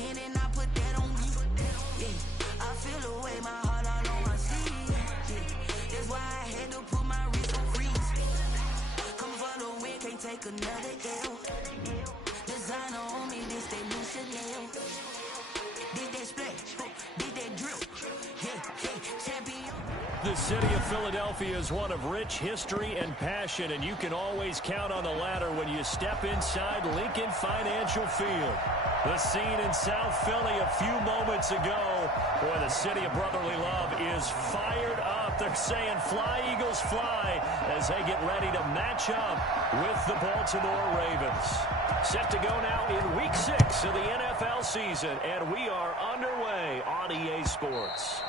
hand and I put that on me. Yeah, I feel the way, my heart all on my sleeve. Yeah, that's why I had to put my wrist on freeze. Come for the win, can't take another L. Designer on me, this that new Chanel. Did that splash, did that drip. Yeah, champion. The city of Philadelphia is one of rich history and passion, and you can always count on the latter when you step inside Lincoln Financial Field. The scene in South Philly a few moments ago, where the city of brotherly love is fired up. They're saying fly, Eagles, fly, as they get ready to match up with the Baltimore Ravens. Set to go now in Week 6 of the NFL season, and we are underway on EA Sports.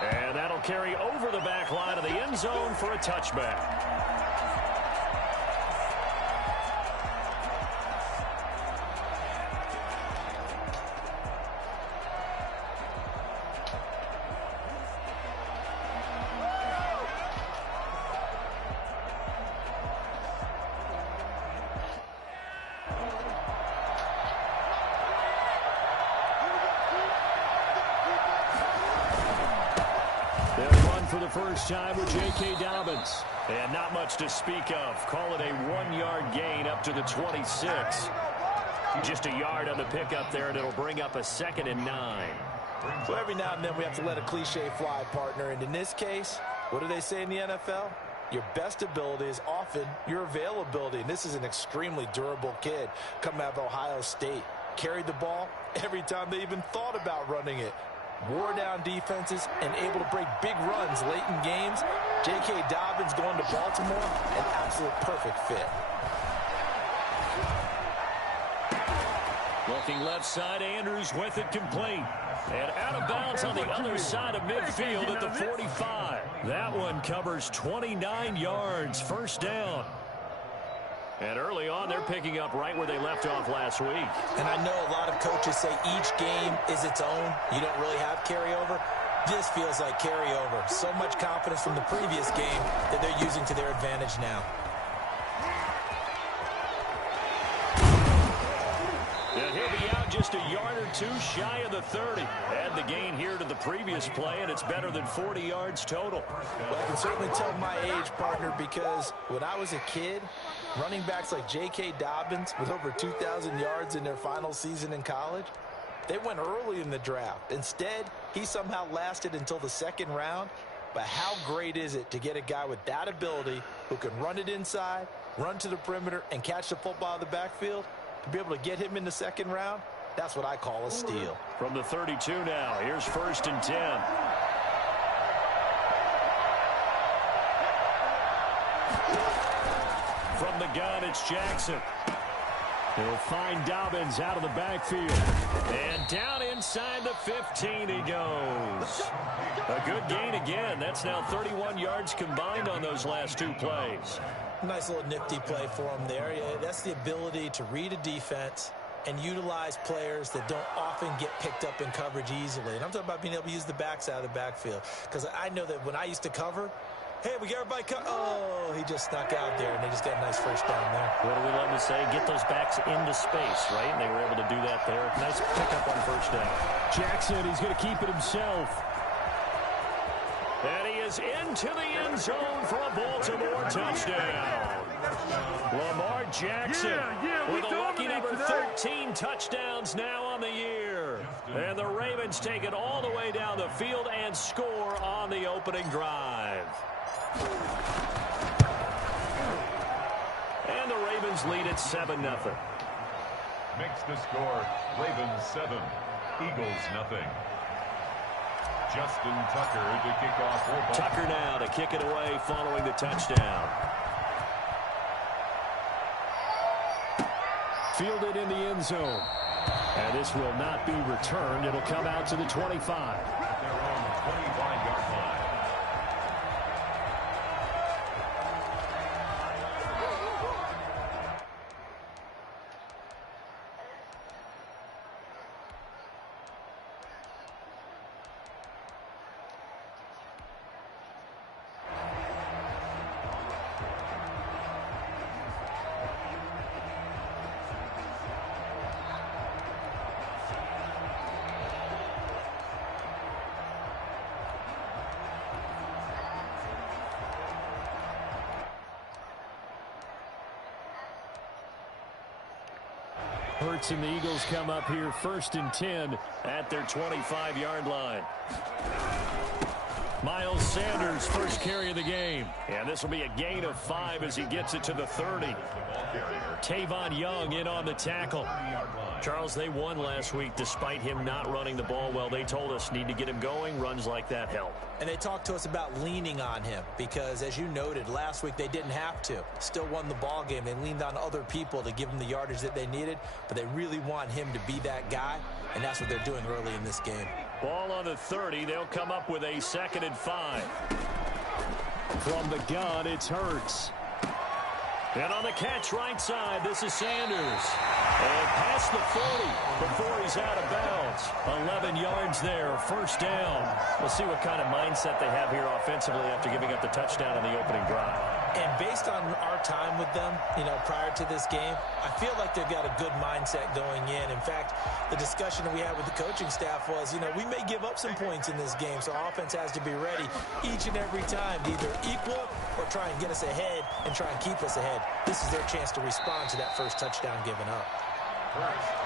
And that'll carry over the back line of the end zone for a touchback. For the first time with J.K. Dobbins. And not much to speak of. Call it a 1-yard gain up to the 26. Just a yard on the pickup there, and it'll bring up a 2nd and 9. So every now and then we have to let a cliche fly, partner. And in this case, what do they say in the NFL? Your best ability is often your availability. And this is an extremely durable kid coming out of Ohio State. Carried the ball every time they even thought about running it. Wore down defenses and able to break big runs late in games. J.K. Dobbins going to Baltimore, an absolute perfect fit. Looking left side, Andrews with it complete. And out of bounds on the other side of midfield at the 45. That one covers 29 yards, first down. And early on, they're picking up right where they left off last week. And I know a lot of coaches say each game is its own. You don't really have carryover. This feels like carryover. So much confidence from the previous game that they're using to their advantage now. And he'll be out just a yard or two shy of the 30. Add the gain here to the previous play, and it's better than 40 yards total. Well, I can certainly tell my age, partner, because when I was a kid, running backs like J.K. Dobbins with over 2,000 yards in their final season in college, they went early in the draft. Instead, he somehow lasted until the 2nd round. But how great is it to get a guy with that ability who can run it inside, run to the perimeter, and catch the football in the backfield? To be able to get him in the 2nd round, that's what I call a steal. From the 32 now, here's 1st and 10. From the gun, it's Jackson. He'll find Dobbins out of the backfield. And down inside the 15 he goes. A good gain again. That's now 31 yards combined on those last 2 plays. Nice little nifty play for him there. Yeah, that's the ability to read a defense and utilize players that don't often get picked up in coverage easily. And I'm talking about being able to use the backs out of the backfield. Because I know that when I used to cover, hey, we got everybody oh, he just snuck out there, and they just got a nice first down there. What do we love to say? Get those backs into space, right? And they were able to do that there. Nice pickup on first down. Jackson, he's going to keep it himself. And he is into the end zone for a Baltimore touchdown. Lamar Jackson with a lucky number 13 touchdowns now on the year. And the Ravens take it all the way down the field and score on the opening drive. And the Ravens lead at 7-0. Makes the score Ravens 7, Eagles nothing. Justin Tucker to kick off for Baltimore. Tucker now to kick it away following the touchdown. Fielded in the end zone. And this will not be returned. It'll come out to the 25. At their own 25-yard line. Hurts and the Eagles come up here 1st and 10 at their 25-yard line. Miles Sanders, first carry of the game. And this will be a gain of 5 as he gets it to the 30. Tavon Young in on the tackle. Charles, they won last week despite him not running the ball well. They told us need to get him going. Runs like that help. And they talked to us about leaning on him because, as you noted, last week they didn't have to. Still won the ball game. They leaned on other people to give them the yardage that they needed, but they really want him to be that guy, and that's what they're doing early in this game. Ball on the 30. They'll come up with a 2nd and 5. From the gun, it's Hurts. And on the catch right side, this is Sanders. And past the 40 before he's out of bounds. 11 yards there, 1st down. We'll see what kind of mindset they have here offensively after giving up the touchdown on the opening drive. And based on our time with them, prior to this game, I feel like they've got a good mindset going in. In fact, the discussion that we had with the coaching staff was, we may give up some points in this game, so offense has to be ready each and every time to either equal or try and get us ahead and try and keep us ahead. This is their chance to respond to that first touchdown given up.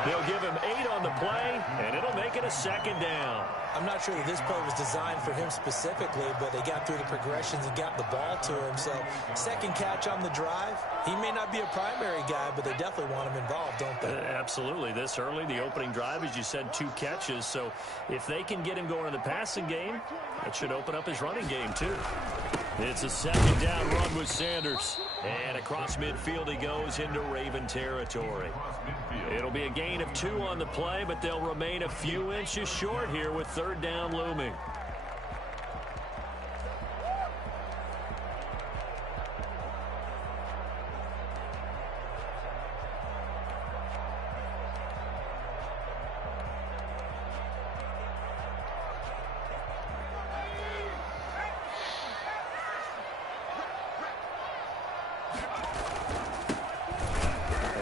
They'll give him 8 on the play, and it'll make it a 2nd down. I'm not sure that this play was designed for him specifically, but they got through the progressions and got the ball to him. So, 2nd catch on the drive. He may not be a primary guy, but they definitely want him involved, don't they? Absolutely. This early, the opening drive, as you said, 2 catches. So, if they can get him going in the passing game, that should open up his running game, too. It's a 2nd down run with Sanders. And across midfield he goes into Raven territory. It'll be a gain of 2 on the play, but they'll remain a few inches short here with 3rd down looming.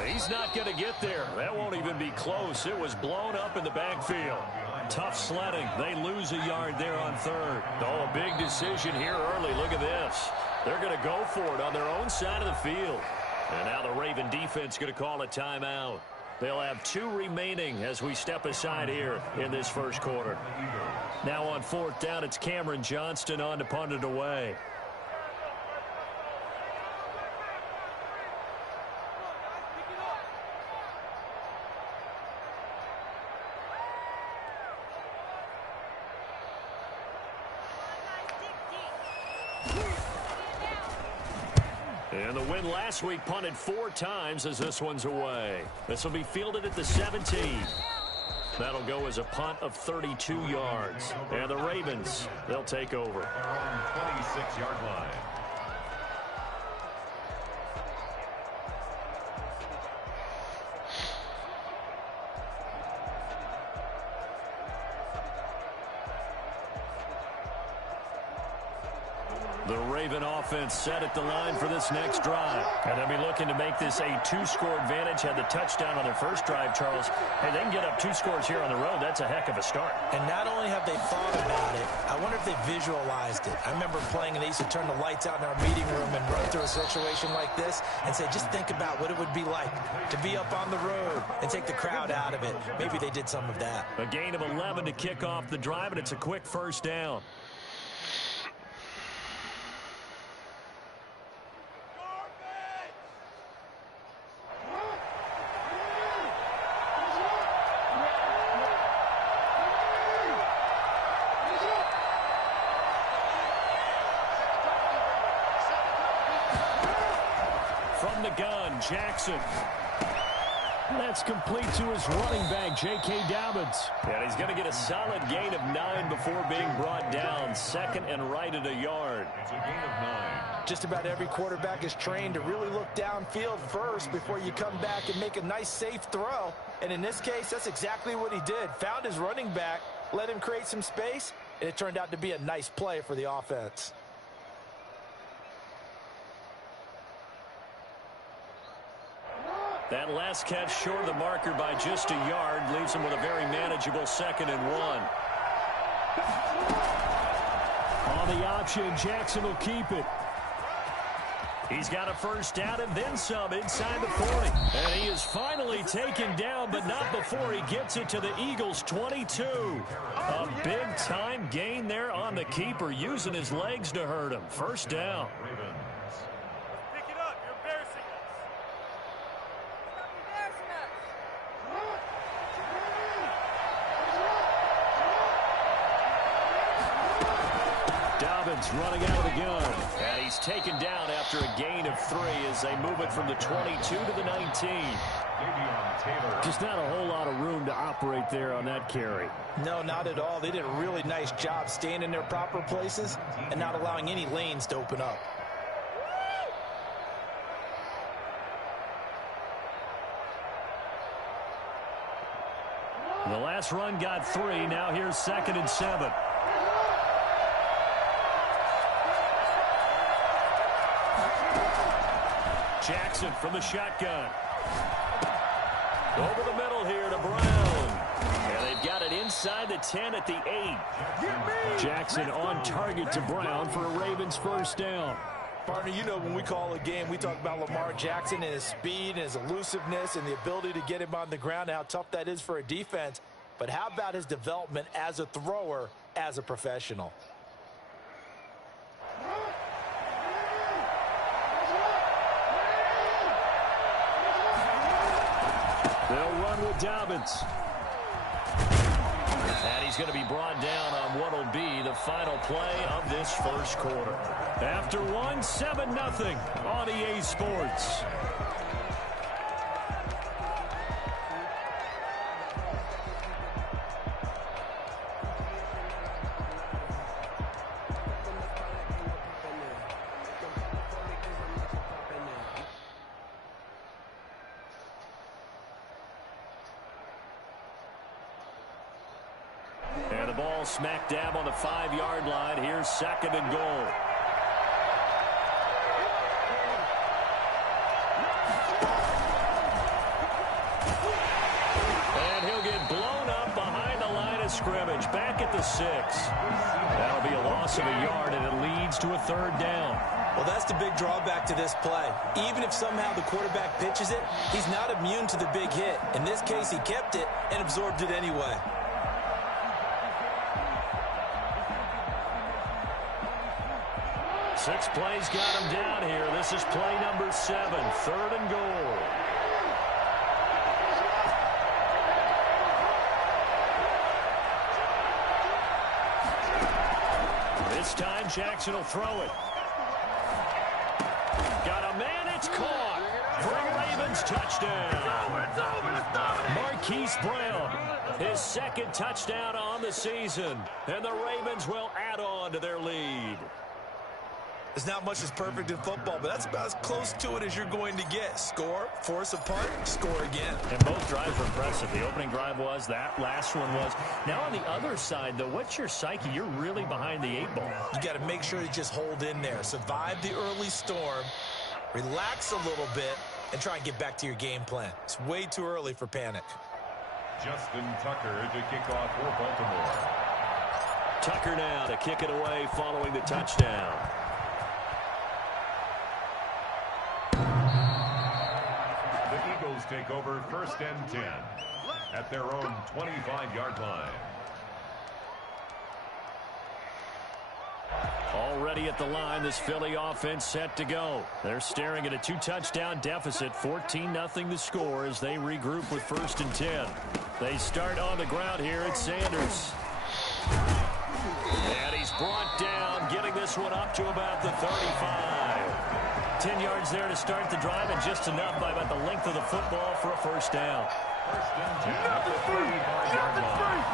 He's not going to get there. That won't even be close. It was blown up in the backfield. Tough sledding. They lose a yard there on 3rd. Oh, a big decision here early. Look at this. They're going to go for it on their own side of the field. And now the Raven defense going to call a timeout. They'll have 2 remaining as we step aside here in this first quarter. Now on 4th down, it's Cameron Johnston on to punt it away. And the win last week punted 4 times as this one's away. This will be fielded at the 17. That'll go as a punt of 32 yards. And the Ravens, they'll take over. They're on 26-yard line. The Raven offense set at the line for this next drive. And they'll be looking to make this a 2-score advantage. Had the touchdown on their first drive, Charles. Hey, they can get up 2 scores here on the road. That's a heck of a start. And not only have they thought about it, I wonder if they visualized it. I remember playing, and they used to turn the lights out in our meeting room and run through a situation like this and say, just think about what it would be like to be up on the road and take the crowd out of it. Maybe they did some of that. A gain of 11 to kick off the drive, and it's a quick 1st down. From the gun, Jackson. That's complete to his running back, J.K. Dobbins. And he's going to get a solid gain of 9 before being brought down. 2nd and right at a yard. It's a gain of 9. Just about every quarterback is trained to really look downfield first before you come back and make a nice, safe throw. And in this case, that's exactly what he did. Found his running back, let him create some space, and it turned out to be a nice play for the offense. That last catch short of the marker by just a yard leaves him with a very manageable 2nd and 1. On the option, Jackson will keep it. He's got a first down and then some inside the 40. And he is finally taken down, but not before he gets it to the Eagles' 22. A big-time gain there on the keeper, using his legs to hurt him. First down. Pick it up. You're embarrassing us. Stop embarrassing us. Dobbins running out of the gun. And he's taken down after a gain of 3 as they move it from the 22 to the 19. Just not a whole lot of room to operate there on that carry. No, not at all. They did a really nice job staying in their proper places and not allowing any lanes to open up. The last run got 3. Now here's 2nd and 7. Jackson from the shotgun. Over the middle here to Brown. And they've got it inside the 10 at the 8. Jackson on target to Brown for a Ravens first down. Partner, you know when we call a game, we talk about Lamar Jackson and his speed and his elusiveness and the ability to get him on the ground and how tough that is for a defense. But how about his development as a thrower, as a professional? They'll run with Dobbins. And he's going to be brought down on what will be the final play of this first quarter. After 7-0 on EA Sports. And the ball smack dab on the 5-yard line. Here's 2nd and goal. And he'll get blown up behind the line of scrimmage. Back at the 6. That'll be a loss of a yard, and it leads to a 3rd down. Well, that's the big drawback to this play. Even if somehow the quarterback pitches it, he's not immune to the big hit. In this case, he kept it and absorbed it anyway. Six plays got him down here. This is play number 7, 3rd and goal. This time Jackson will throw it. Got a man, it's caught. For a Ravens touchdown. Marquise Brown, his 2nd touchdown on the season. And the Ravens will add on to their lead. There's not much that's perfect in football, but that's about as close to it as you're going to get. Score, force a punt, score again. And both drives were impressive. The opening drive was, that last one was. Now on the other side, though, what's your psyche? You're really behind the 8 ball. You got to make sure you just hold in there. Survive the early storm, relax a little bit, and try and get back to your game plan. It's way too early for panic. Justin Tucker to kick off for Baltimore. Tucker now to kick it away following the touchdown. Take over 1st and 10 at their own 25-yard line. Already at the line, this Philly offense set to go. They're staring at a 2-touchdown deficit, 14-0 the score as they regroup with 1st and 10. They start on the ground here at Sanders. And he's brought down, getting this one up to about the 35. 10 yards there to start the drive, and just enough by about the length of the football for a first down. 1st and 10 at the 35-yard line.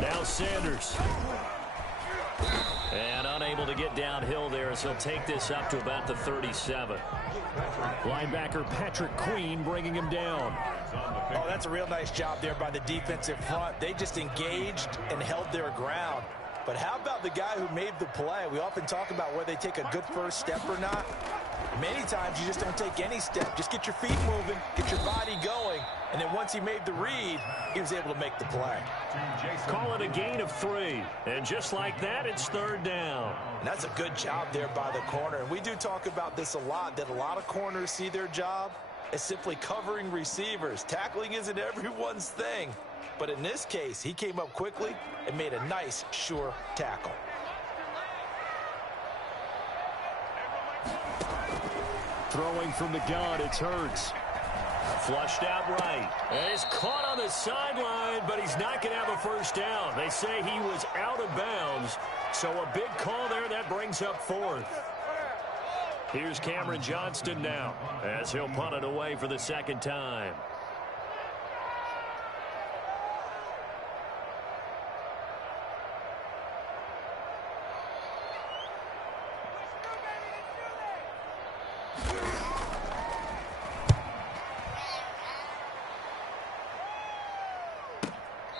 Now Sanders. And unable to get downhill there as he'll take this up to about the 37. Linebacker Patrick Queen bringing him down. Oh, that's a real nice job there by the defensive front. They just engaged and held their ground. But how about the guy who made the play? We often talk about whether they take a good first step or not. Many times you just don't take any step. Just get your feet moving, get your body going, and then once he made the read, he was able to make the play. Call it a gain of 3. And just like that, it's 3rd down. And that's a good job there by the corner. And we do talk about this a lot, that a lot of corners see their job as simply covering receivers. Tackling isn't everyone's thing. But in this case, he came up quickly and made a nice, sure tackle. Throwing from the gun, it's Hurts. Flushed out right. And he's caught on the sideline, but he's not going to have a first down. They say he was out of bounds. So a big call there that brings up 4th. Here's Cameron Johnston now as he'll punt it away for the 2nd time.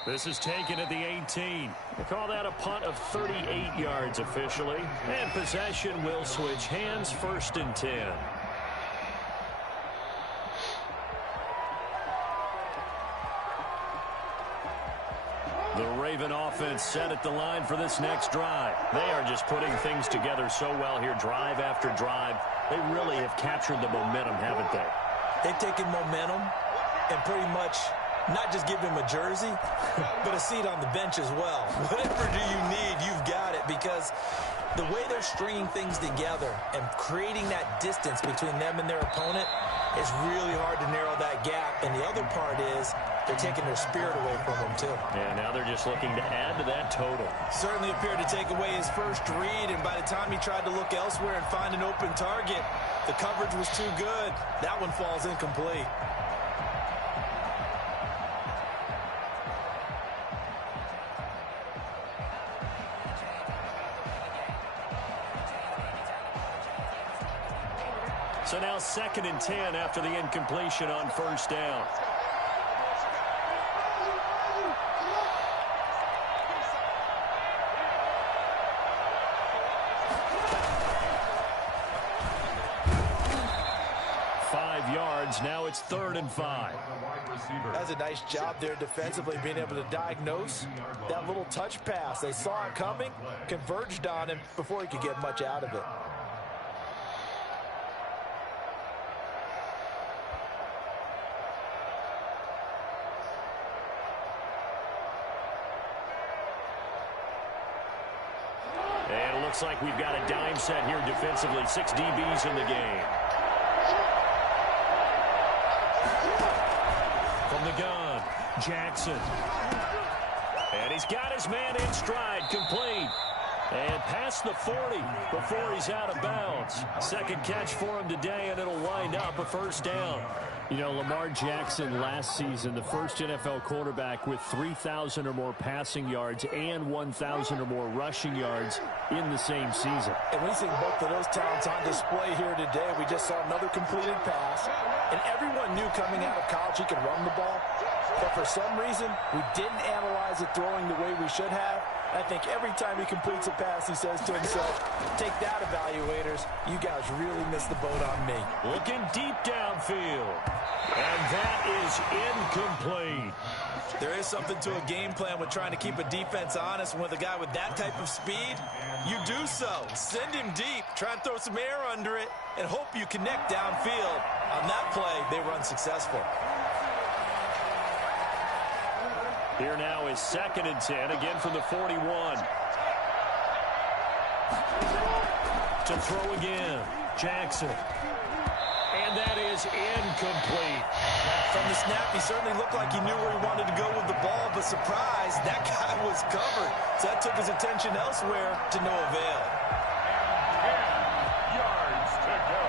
This is taken at the 18. They call that a punt of 38 yards officially. And possession will switch hands, 1st and 10. The Raven offense set at the line for this next drive. They are just putting things together so well here, drive after drive. They really have captured the momentum, haven't they? They've taken momentum and pretty much not just give him a jersey, but a seat on the bench as well. Whatever do you need, you've got it, because the way they're stringing things together and creating that distance between them and their opponent is really hard to narrow that gap. And the other part is they're taking their spirit away from them, too. Yeah, now they're just looking to add to that total. Certainly appeared to take away his first read, and by the time he tried to look elsewhere and find an open target, the coverage was too good. That one falls incomplete. So now 2nd and 10 after the incompletion on 1st down. Now it's 3rd and 5. That's a nice job there defensively, being able to diagnose that little touch pass. They saw it coming, converged on him before he could get much out of it. And it looks like we've got a dime set here defensively. 6 DBs in the game. From the gun, Jackson. And he's got his man in stride, complete. And past the 40 before he's out of bounds. 2nd catch for him today, and it'll wind up a 1st down. You know, Lamar Jackson last season, the first NFL quarterback with 3,000 or more passing yards and 1,000 or more rushing yards in the same season. And we've seen both of those talents on display here today. We just saw another completed pass. And everyone knew coming out of college he could run the ball. But for some reason, we didn't analyze it throwing the way we should have. I think every time he completes a pass, he says to himself, take that, evaluators. You guys really missed the boat on me. Looking deep downfield. And that is incomplete. There is something to a game plan with trying to keep a defense honest. With a guy with that type of speed, you do so. Send him deep. Try and throw some air under it and hope you connect downfield. On that play, they run successful. Here now is 2nd and 10, again from the 41. To throw again, Jackson. And that is incomplete. From the snap, he certainly looked like he knew where he wanted to go with the ball, but surprise, that guy was covered. So that took his attention elsewhere to no avail. 10 yards to go.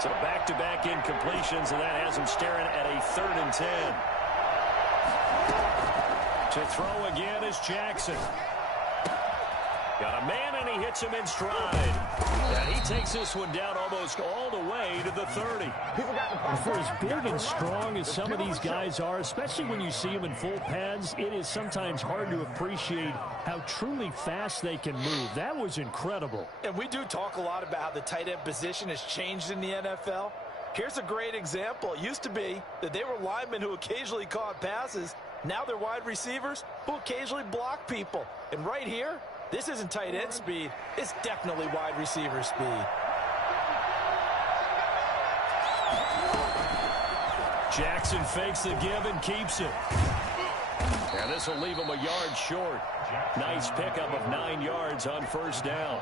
So back-to-back incompletions, and that has him staring at a 3rd and 10. To throw again is Jackson. Got a man, and he hits him in stride. And he takes this one down almost all the way to the 30. For as big and strong as some of these guys are, especially when you see them in full pads, it is sometimes hard to appreciate how truly fast they can move. That was incredible. And we do talk a lot about how the tight end position has changed in the NFL. Here's a great example. It used to be that they were linemen who occasionally caught passes. Now they're wide receivers who occasionally block people. And right here, this isn't tight end speed. It's definitely wide receiver speed. Jackson fakes the give and keeps it. And this will leave him a yard short. Nice pickup of 9 yards on first down.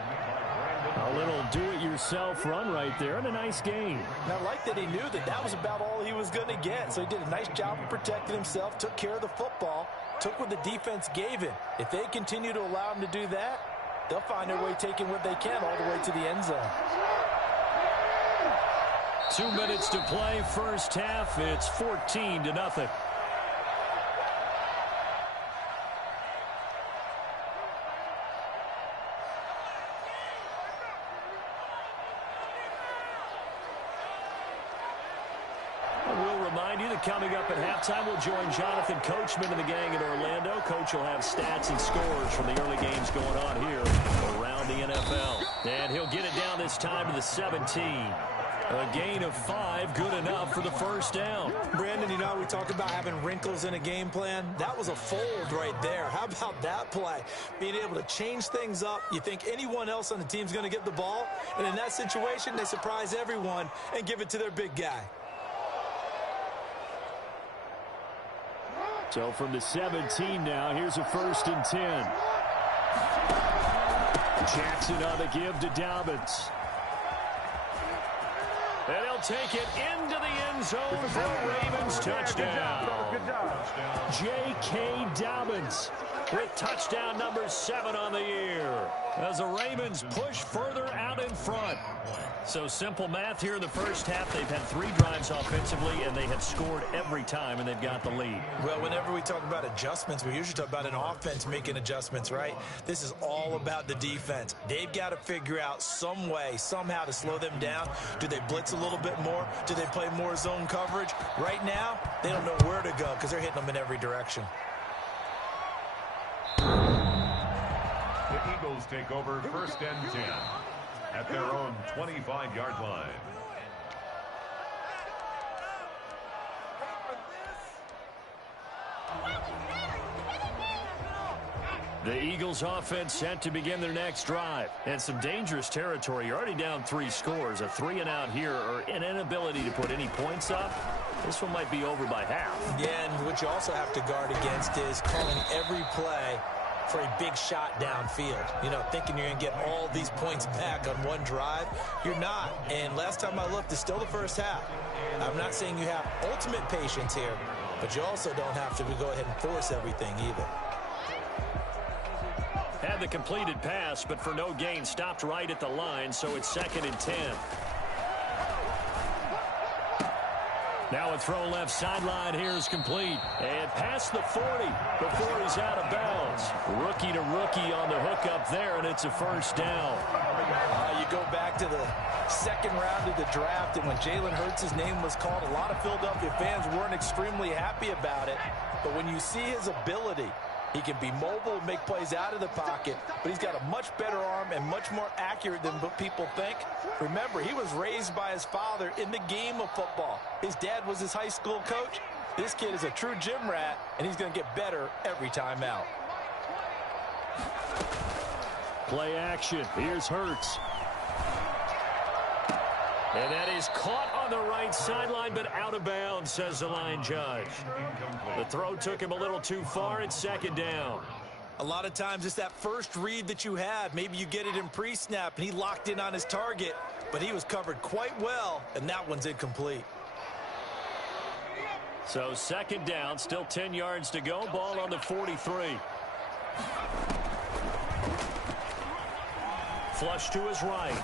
A little do-it-yourself run right there, and a nice gain. And I like that he knew that that was about all he was going to get. So he did a nice job of protecting himself, took care of the football, took what the defense gave him. If they continue to allow him to do that, they'll find their way taking what they can all the way to the end zone. 2 minutes to play first half. It's 14-0. Coming up at halftime, we'll join Jonathan Coachman and the gang in Orlando. Coach will have stats and scores from the early games going on here around the NFL. And he'll get it down this time to the 17. A gain of 5, good enough for the first down. Brandon, you know, we talk about having wrinkles in a game plan. That was a fold right there. How about that play? Being able to change things up. You think anyone else on the team's going to get the ball, and in that situation, they surprise everyone and give it to their big guy. So from the 17 now, here's a 1st and 10. Jackson on the give to Dobbins. And he'll take it into the end zone for a Ravens touchdown. Good job. J.K. Dobbins with touchdown number 7 on the year as the Ravens push further out in front. So simple math here in the first half. They've had 3 drives offensively, and they have scored every time, and they've got the lead. Well, whenever we talk about adjustments, we usually talk about an offense making adjustments, right? This is all about the defense. They've got to figure out some way, somehow to slow them down. Do they blitz a little bit more? Do they play more zone coverage? Right now, they don't know where to go because they're hitting them in every direction. The Eagles take over 1st and 10 at their own 25-yard line. The Eagles offense set to begin their next drive. And some dangerous territory. You're already down 3 scores. A 3-and-out here, or an inability to put any points up. This one might be over by half. Yeah, and what you also have to guard against is calling every play for a big shot downfield. You know, thinking you're going to get all these points back on one drive. You're not. And last time I looked, it's still the first half. I'm not saying you have ultimate patience here, but you also don't have to go ahead and force everything either. Had the completed pass, but for no gain, stopped right at the line, so it's 2nd and 10. Now a throw left sideline here is complete. And past the 40 before he's out of bounds. Rookie to rookie on the hook up there, and it's a first down. You go back to the 2nd round of the draft, and when Jalen Hurts' name was called, a lot of Philadelphia fans weren't extremely happy about it. But when you see his ability, he can be mobile, make plays out of the pocket, but he's got a much better arm and much more accurate than what people think. Remember, he was raised by his father in the game of football. His dad was his high school coach. This kid is a true gym rat, and he's going to get better every time out. Play action. Here's Hurts. And that is caught on the right sideline, but out of bounds, says the line judge. The throw took him a little too far. It's 2nd down. A lot of times it's that first read that you have. Maybe you get it in pre-snap, and he locked in on his target, but he was covered quite well, and that one's incomplete. So 2nd down, still 10 yards to go. Ball on the 43. Flush to his right.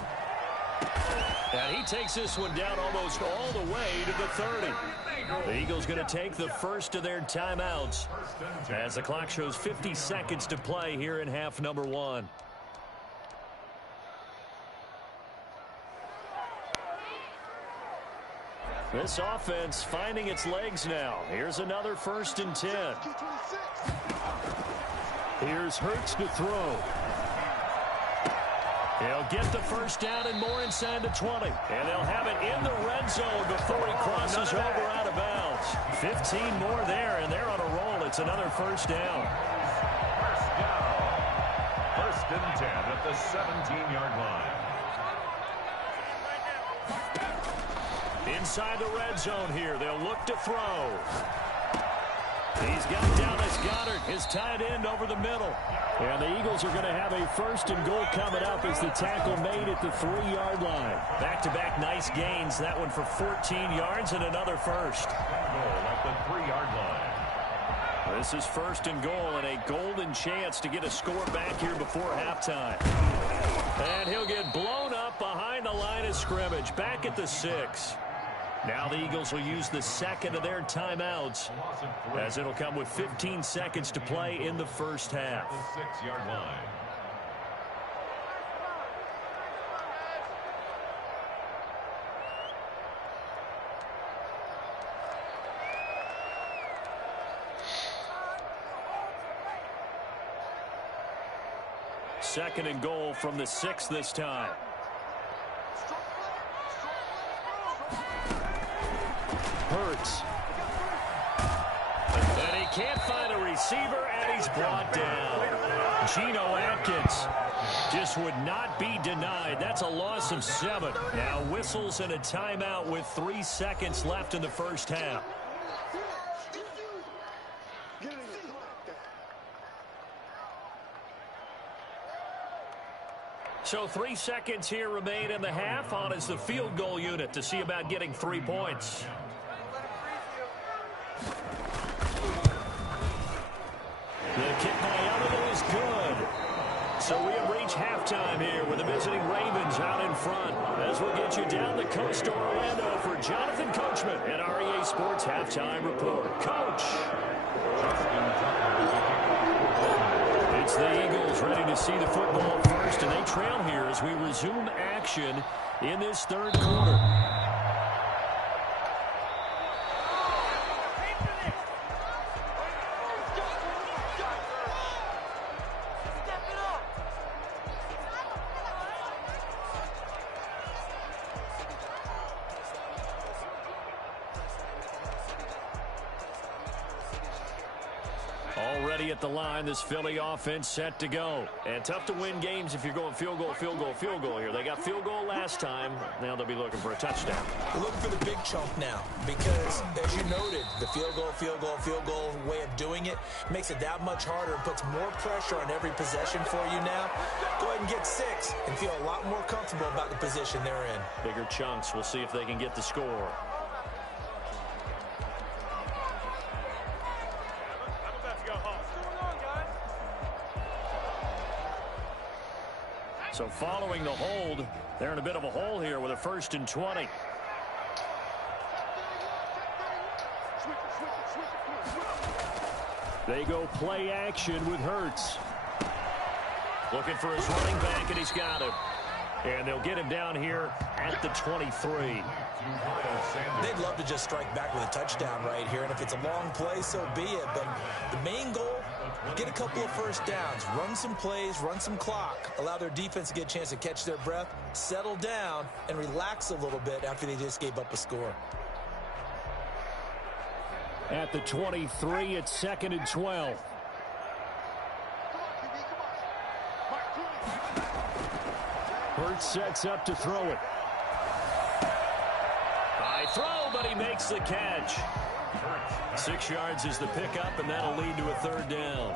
And he takes this one down almost all the way to the 30. The Eagles going to take the first of their timeouts as the clock shows 50 seconds to play here in half number 1. This offense finding its legs now. Here's another 1st and 10. Here's Hurts to throw. He'll get the first down and more inside the 20. And they'll have it in the red zone before he crosses over out of bounds. 15 more there, and they're on a roll. It's another first down. First down. 1st and 10 at the 17-yard line. Inside the red zone here. They'll look to throw. He's got Dallas Goedert, his tight end, over the middle. And the Eagles are going to have a 1st and goal coming up as the tackle made at the 3-yard line. Back-to-back nice gains. That one for 14 yards and another first. Goal at the 3-yard line. This is 1st and goal and a golden chance to get a score back here before halftime. And he'll get blown up behind the line of scrimmage. Back at the 6. Now the Eagles will use the 2nd of their timeouts, as it'll come with 15 seconds to play in the first half. The 6-yard line. Second and goal from the 6 this time. Hurts. And he can't find a receiver, and he's brought down. Geno Atkins just would not be denied. That's a loss of 7. Now whistles and a timeout with 3 seconds left in the first half. So 3 seconds here remain in the half. On is the field goal unit to see about getting 3 points. The kick by Elliott is good. So we have reached halftime here with the visiting Ravens out in front. As we'll get you down the coast to Orlando for Jonathan Coachman and REA Sports Halftime Report. Coach. It's the Eagles ready to see the football first, and they trail here as we resume action in this 3rd quarter. Already at the line, this Philly offense set to go. And tough to win games if you're going field goal, field goal, field goal here. They got field goal last time. Now they'll be looking for a touchdown. They're looking for the big chunk now because, as you noted, the field goal way of doing it makes it that much harder and puts more pressure on every possession for you now. Go ahead and get 6 and feel a lot more comfortable about the position they're in. Bigger chunks. We'll see if they can get the score. So following the hold, they're in a bit of a hole here with a 1st and 20. They go play action with Hurts. Looking for his running back, and he's got him. And they'll get him down here at the 23. They'd love to just strike back with a touchdown right here, and if it's a long play, so be it. But the main goal, get a couple of first downs, run some plays, run some clock, allow their defense to get a chance to catch their breath, settle down, and relax a little bit after they just gave up a score. At the 23, it's 2nd and 12. Hurts sets up to throw it. High throw, but he makes the catch. 6 yards is the pickup, and that'll lead to a 3rd down.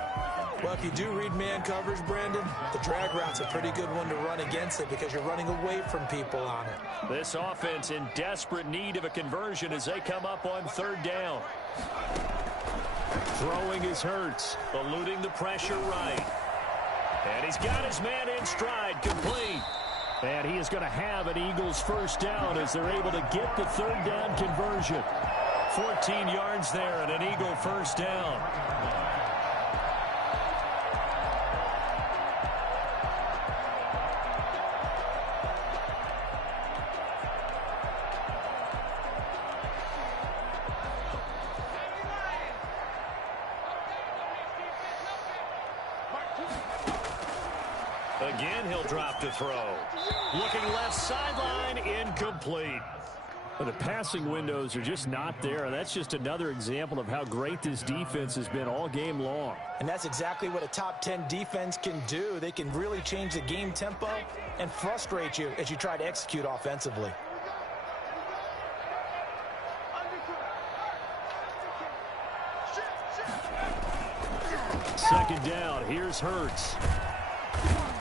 Well, if you do read man coverage, Brandon, the drag route's a pretty good one to run against it because you're running away from people on it. This offense in desperate need of a conversion as they come up on 3rd down. Throwing is Hurts. Eluding the pressure right. And he's got his man in stride, complete. And he is going to have an Eagles 1st down as they're able to get the 3rd down conversion. 14 yards there and an Eagle 1st down. Again, he'll drop to throw. Looking left sideline, incomplete. The passing windows are just not there. That's just another example of how great this defense has been all game long. And that's exactly what a top 10 defense can do. They can really change the game tempo and frustrate you as you try to execute offensively. Second down, here's Hurts.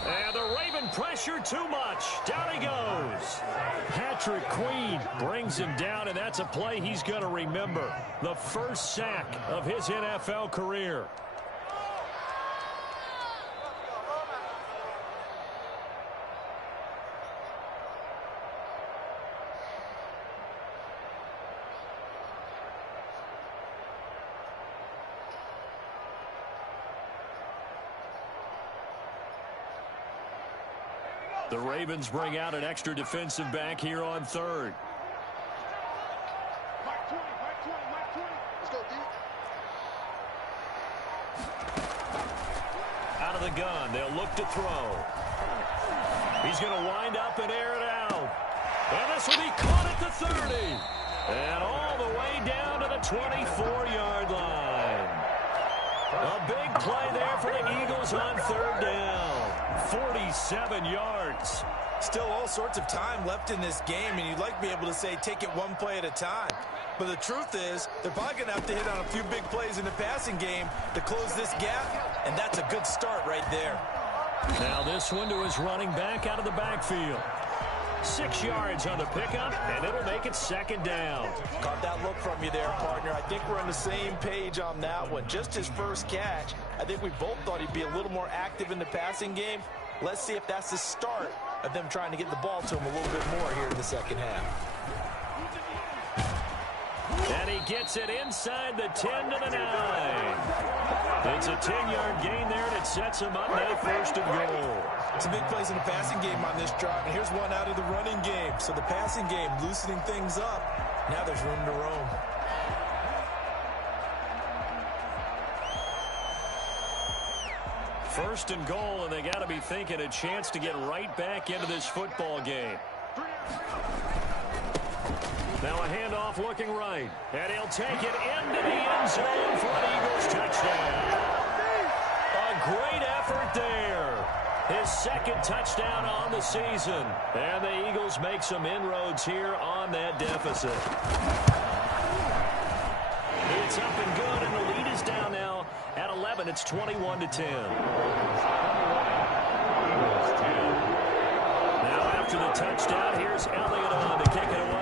And the Raven pressure too much. Down he goes. Patrick Queen brings him down, and that's a play he's going to remember. The first sack of his NFL career. The Ravens bring out an extra defensive back here on third. Out of the gun, they'll look to throw. He's going to wind up and air it out. And this will be caught at the 30. And all the way down to the 24-yard line. A big play there for the Eagles on third down. 47 yards. Still all sorts of time left in this game, and you'd like to be able to say take it one play at a time. But the truth is, they're probably going to have to hit on a few big plays in the passing game to close this gap, and that's a good start right there. Now this one to his running back out of the backfield. 6 yards on the pickup, and it'll make it second down. Caught that look from you there, partner. I think we're on the same page on that one. Just his first catch. I think we both thought he'd be a little more active in the passing game. Let's see if that's the start of them trying to get the ball to him a little bit more here in the second half. And he gets it inside the 10 to the 9. It's a 10-yard gain there, and it sets him up now first and goal. Some big plays in the passing game on this drive, and here's one out of the running game. So the passing game loosening things up. Now there's room to roam. First and goal, and they got to be thinking a chance to get right back into this football game. Now a handoff looking right, and he'll take it into the end zone for an Eagles touchdown. A great effort there. His second touchdown on the season. And the Eagles make some inroads here on that deficit. It's up and good, and the lead is down now at 11. It's 21-10. Now after the touchdown, here's Elliott on to kick it away.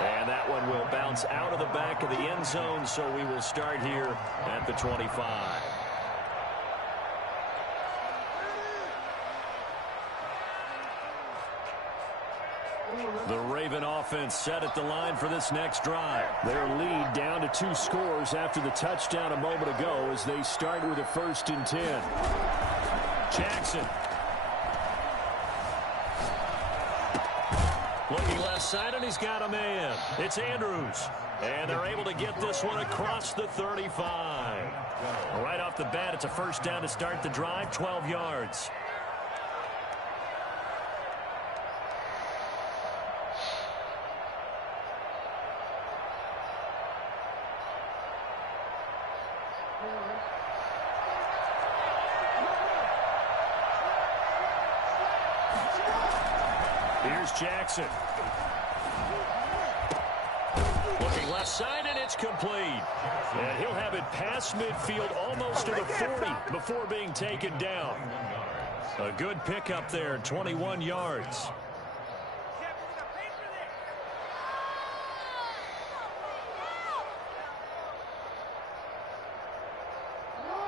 And that one will bounce out of the back of the end zone, so we will start here at the 25. The Raven offense set at the line for this next drive. Their lead down to 2 scores after the touchdown a moment ago as they start with a 1st and 10. Jackson. Looking left side, and he's got a man. It's Andrews. And they're able to get this one across the 35. Right off the bat, it's a first down to start the drive, 12 yards. Here's Jackson. Looking left side, and it's complete. And he'll have it past midfield almost to the 40 before being taken down. A good pickup there, 21 yards.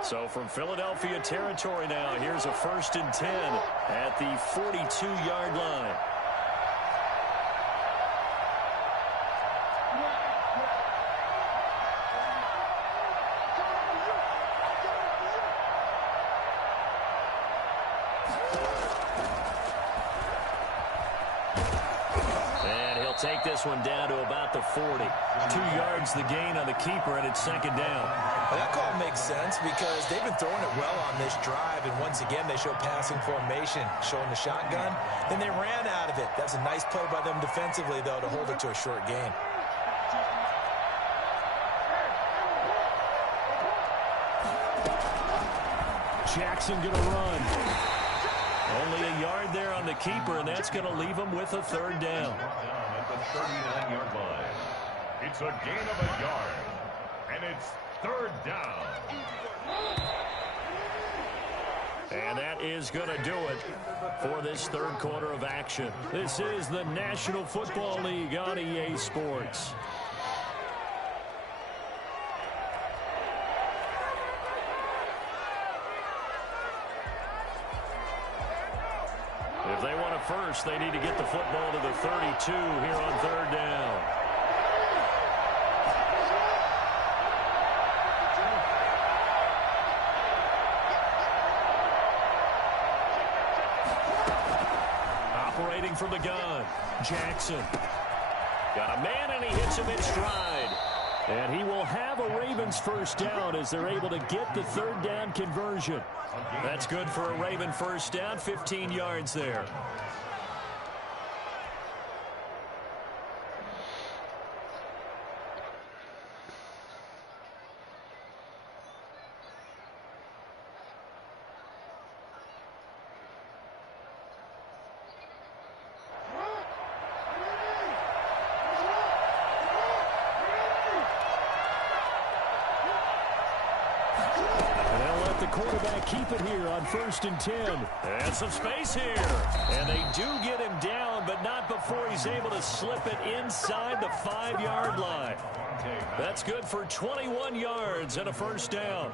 So from Philadelphia territory now, here's a 1st and 10 at the 42-yard line. And he'll take take this one down to about the 40. 2 yards the gain on the keeper, and it's second down. Well, that call makes sense because they've been throwing it well on this drive, and once again they show passing formation, showing the shotgun. Then they ran out of it. That's a nice play by them defensively, though, to hold it to a short gain. Jackson going to run. Only a yard there on the keeper, and that's going to leave him with a third down. At the 39-yard line. It's a gain of a yard, and it's third down. And that is going to do it for this third quarter of action. This is the National Football League on EA Sports. If they want it first, they need to get the football to the 32 here on third down. Operating from the gun, Jackson. Got a man, and he hits him in stride. And he will have a Ravens first down as they're able to get the third down conversion. That's good for a Raven first down, 15 yards there. Quarterback keep it here on 1st and 10. And some space here. And they do get him down, but not before he's able to slip it inside the 5-yard line. That's good for 21 yards and a first down.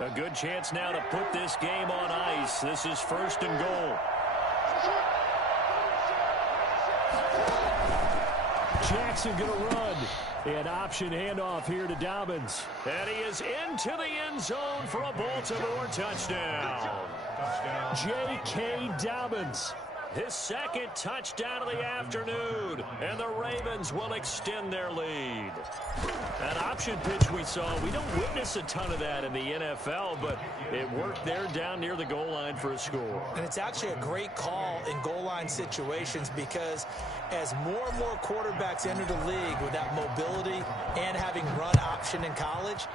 A good chance now to put this game on ice. This is 1st and goal. Jackson going to run. An option handoff here to Dobbins. And he is into the end zone for a Baltimore touchdown. J.K. Dobbins. His second touchdown of the afternoon. And the Ravens will extend their lead. That option pitch we saw, we don't witness a ton of that in the NFL, but it worked there down near the goal line for a score. And it's actually a great call in goal line situations because as more and more quarterbacks enter the league with that mobility and having run option in college,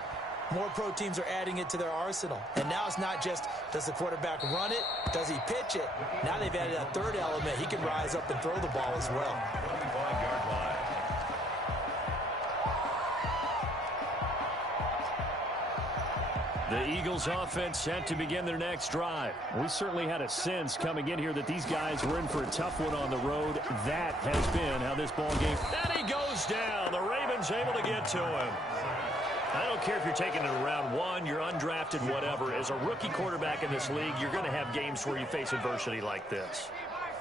more pro teams are adding it to their arsenal. And now it's not just, does the quarterback run it? Does he pitch it? Now they've added a third element. He can rise up and throw the ball as well. 25-yard line. The Eagles offense set to begin their next drive. We certainly had a sense coming in here that these guys were in for a tough one on the road. That has been how this ball game. And he goes down. The Ravens able to get to him. I don't care if you're taking it in round 1, you're undrafted, whatever. As a rookie quarterback in this league, you're going to have games where you face adversity like this.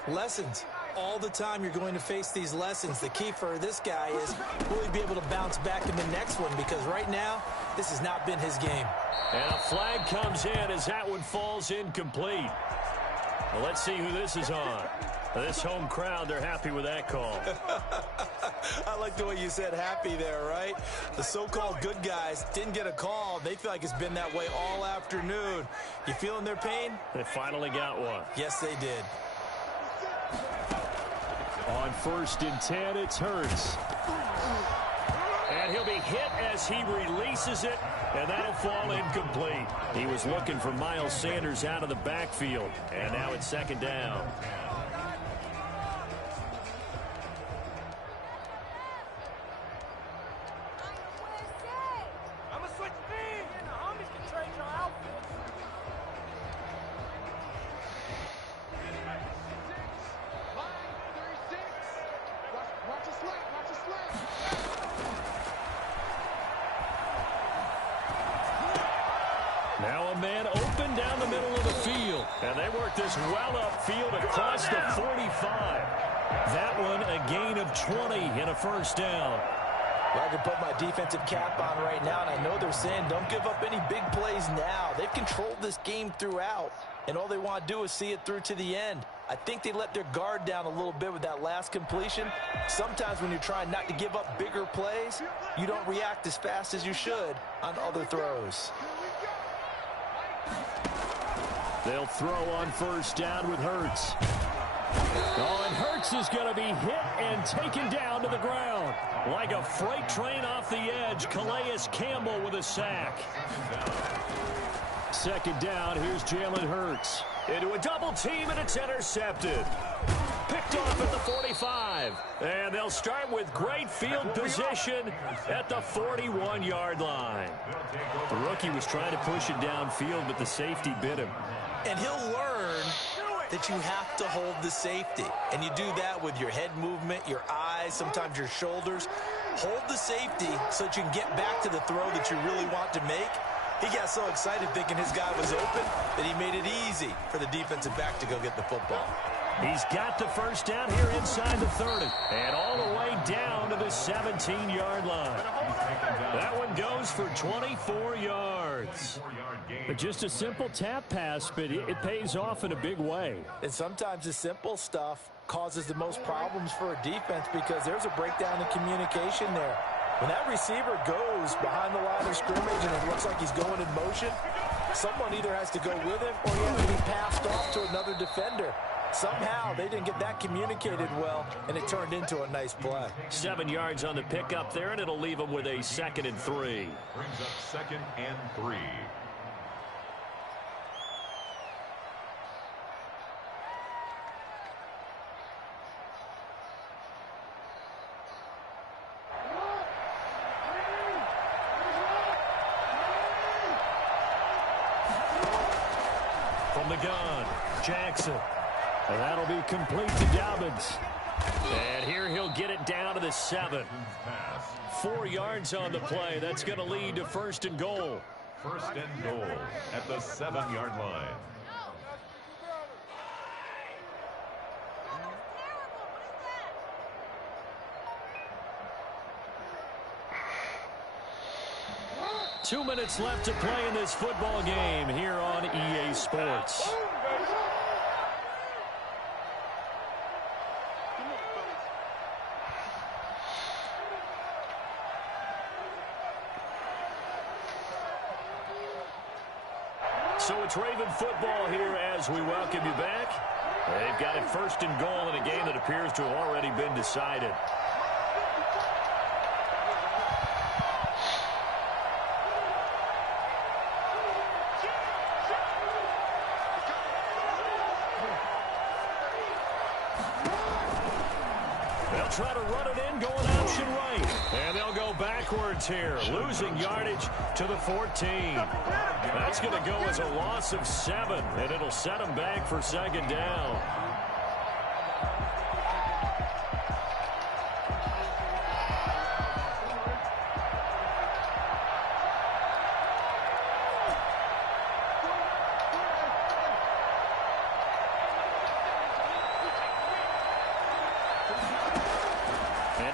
Lessons. All the time you're going to face these lessons. The key for this guy is will he be able to bounce back in the next one, because right now this has not been his game. And a flag comes in as that one falls incomplete. Well, let's see who this is on. This home crowd, they're happy with that call. I like the way you said happy there, right? The so-called good guys didn't get a call. They feel like it's been that way all afternoon. You feeling their pain? They finally got one. Yes, they did. On 1st and 10, it's Hurts. And he'll be hit as he releases it, and that'll fall incomplete. He was looking for Miles Sanders out of the backfield, and now it's second down. Now a man open down the middle of the field. And they work this well upfield across the 45. That one a gain of 20 and a first down. Well, I can put my defensive cap on right now, and I know they're saying don't give up any big plays now. They've controlled this game throughout, and all they want to do is see it through to the end. I think they let their guard down a little bit with that last completion. Sometimes when you're trying not to give up bigger plays, you don't react as fast as you should on other throws. They'll throw on first down with Hurts. Oh, and Hurts is going to be hit and taken down to the ground. Like a freight train off the edge, Calais Campbell with a sack. Second down, here's Jalen Hurts. Into a double team, and it's intercepted. Picked off at the 45. And they'll start with great field position at the 41-yard line. The rookie was trying to push it downfield, but the safety bit him. And he'll learn that you have to hold the safety. And you do that with your head movement, your eyes, sometimes your shoulders. Hold the safety so that you can get back to the throw that you really want to make. He got so excited thinking his guy was open that he made it easy for the defensive back to go get the football. He's got the first down here inside the 30. And all the way down to the 17-yard line. That one goes for 24 yards. But just a simple tap pass, but it pays off in a big way. And sometimes the simple stuff causes the most problems for a defense because there's a breakdown in communication there. When that receiver goes behind the line of scrimmage and it looks like he's going in motion, someone either has to go with him or he has to be passed off to another defender. Somehow they didn't get that communicated well, and it turned into a nice play. 7 yards on the pickup there, and it'll leave them with a 2nd and 3. Brings up 2nd and 3. From the gun, Jackson. And that'll be complete to Dobbins. And here he'll get it down to the 7. 4 yards on the play. That's going to lead to 1st and goal. 1st and goal at the 7-yard line. Two minutes left to play in this football game here on EA Sports. So it's Raven football here as we welcome you back. They've got it 1st and goal in a game that appears to have already been decided. They'll try to run it in, going option right. And they'll go backwards here, losing yardage to the 14. That's going to go as a loss of 7, and it'll set them back for 2nd down.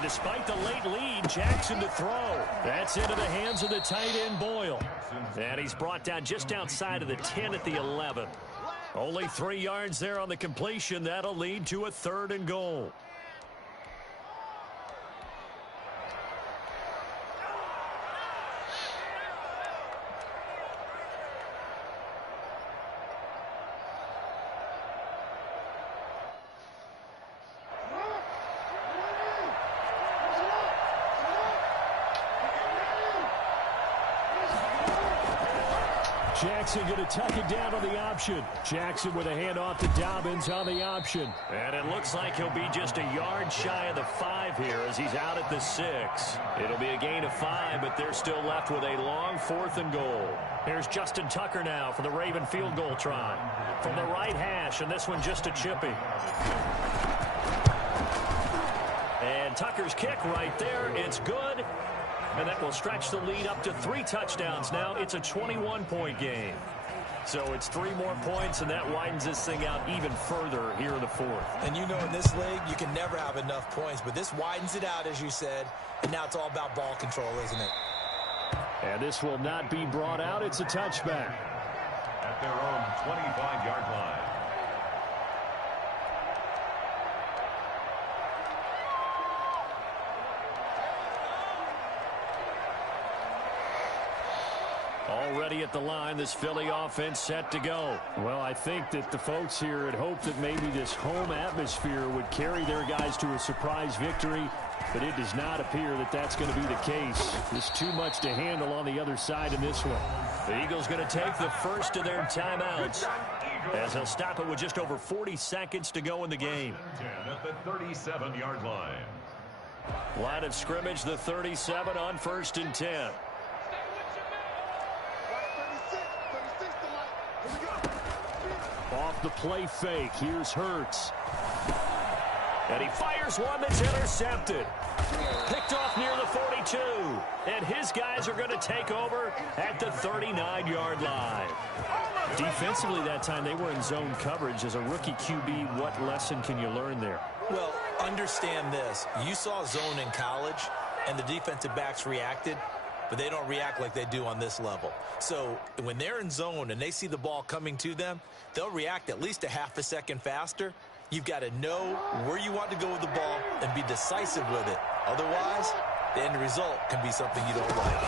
Despite the late lead, Jackson to throw. That's into the hands of the tight end, Boyle. And he's brought down just outside of the 10 at the 11. Only 3 yards there on the completion. That'll lead to a 3rd and goal. Jackson going to tuck it down on the option. Jackson with a handoff to Dobbins on the option. And it looks like he'll be just a yard shy of the 5 here as he's out at the 6. It'll be a gain of 5, but they're still left with a long 4th and goal. Here's Justin Tucker now for the Raven field goal try. From the right hash, and this one just a chippy. And Tucker's kick right there. It's good. And that will stretch the lead up to 3 touchdowns now. It's a 21-point game. So it's 3 more points, and that widens this thing out even further here in the fourth. And you know in this league, you can never have enough points, but this widens it out, as you said, and now it's all about ball control, isn't it? And this will not be brought out. It's a touchback. At their own 25-yard line. Already at the line, this Philly offense set to go. Well, I think that the folks here had hoped that maybe this home atmosphere would carry their guys to a surprise victory, but it does not appear that that's going to be the case. There's too much to handle on the other side in this one. The Eagles going to take the first of their timeouts as they'll stop it with just over 40 seconds to go in the game. 10 at the 37-yard line. Line of scrimmage, the 37 on 1st and 10. Off the play fake, here's Hurts. And he fires one that's intercepted. Picked off near the 42. And his guys are going to take over at the 39-yard line. Defensively that time, they were in zone coverage. As a rookie QB, what lesson can you learn there? Well, understand this. You saw zone in college, and the defensive backs reacted, but they don't react like they do on this level. So when they're in zone and they see the ball coming to them, they'll react at least a half a second faster. You've got to know where you want to go with the ball and be decisive with it. Otherwise, the end result can be something you don't like.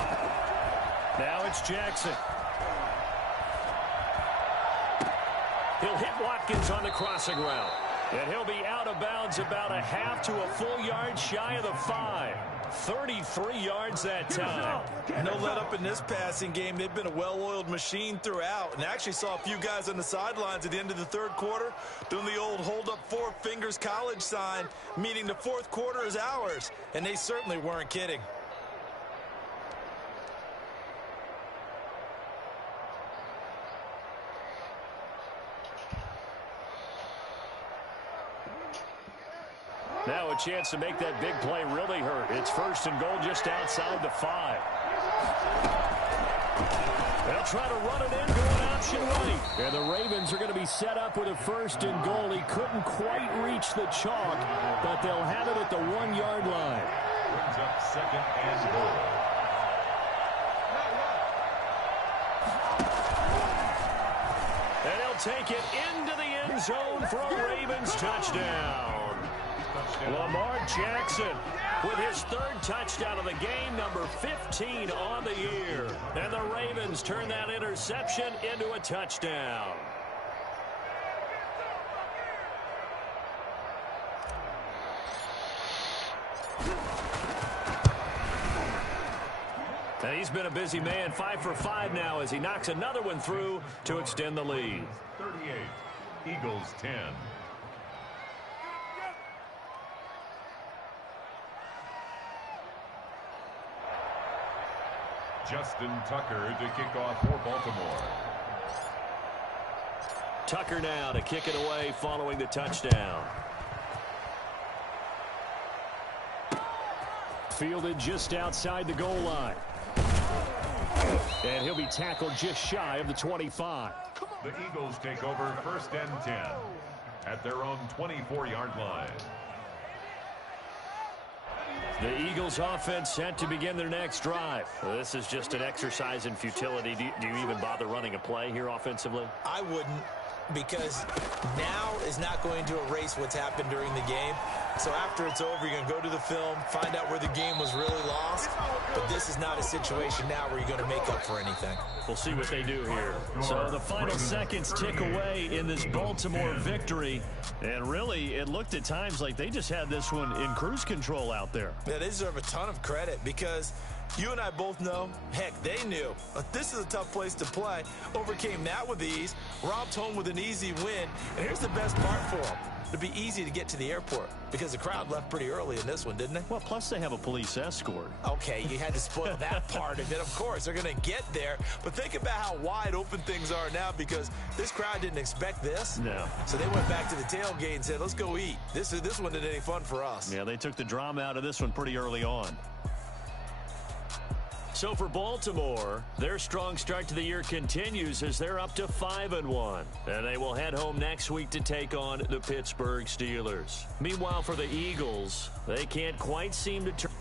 Now it's Jackson. He'll hit Watkins on the crossing route. And he'll be out of bounds about a half to a full yard shy of the 5. 33 yards that time. No let up in this passing game. They've been a well-oiled machine throughout, and actually saw a few guys on the sidelines at the end of the third quarter doing the old hold up 4 fingers college sign, meaning the fourth quarter is ours, and they certainly weren't kidding. Now a chance to make that big play really hurt. It's 1st and goal just outside the 5. They'll try to run it in, going option right. And the Ravens are going to be set up with a 1st and goal. He couldn't quite reach the chalk, but they'll have it at the 1-yard line. Brings up 2nd and goal. And he'll take it into the end zone for a Ravens touchdown. Lamar Jackson with his 3rd touchdown of the game, number 15 on the year. And the Ravens turn that interception into a touchdown. And he's been a busy man, 5 for 5 now as he knocks another one through to extend the lead. 38, Eagles 10. Justin Tucker to kick off for Baltimore. Tucker now to kick it away following the touchdown. Fielded just outside the goal line. And he'll be tackled just shy of the 25. The Eagles take over 1st and 10 at their own 24-yard line. The Eagles offense set to begin their next drive. Well, this is just an exercise in futility. Do you even bother running a play here offensively? I wouldn't, because now is not going to erase what's happened during the game. So after it's over, you're going to go to the film, find out where the game was really lost. But this is not a situation now where you're going to make up for anything. We'll see what they do here. So the final seconds tick away in this Baltimore victory. And really, it looked at times like they just had this one in cruise control out there. Yeah, they deserve a ton of credit because you and I both know, heck, they knew. This is a tough place to play. Overcame that with ease, robbed home with an easy win. And here's the best part for them. It'd be easy to get to the airport because the crowd left pretty early in this one, didn't they? Well, plus they have a police escort. Okay, you had to spoil that part of it. Of course, they're going to get there. But think about how wide open things are now because this crowd didn't expect this. No. So they went back to the tailgate and said, let's go eat. This one isn't any fun for us. Yeah, they took the drama out of this one pretty early on. So for Baltimore, their strong start to the year continues as they're up to 5-1. And they will head home next week to take on the Pittsburgh Steelers. Meanwhile, for the Eagles, they can't quite seem to turn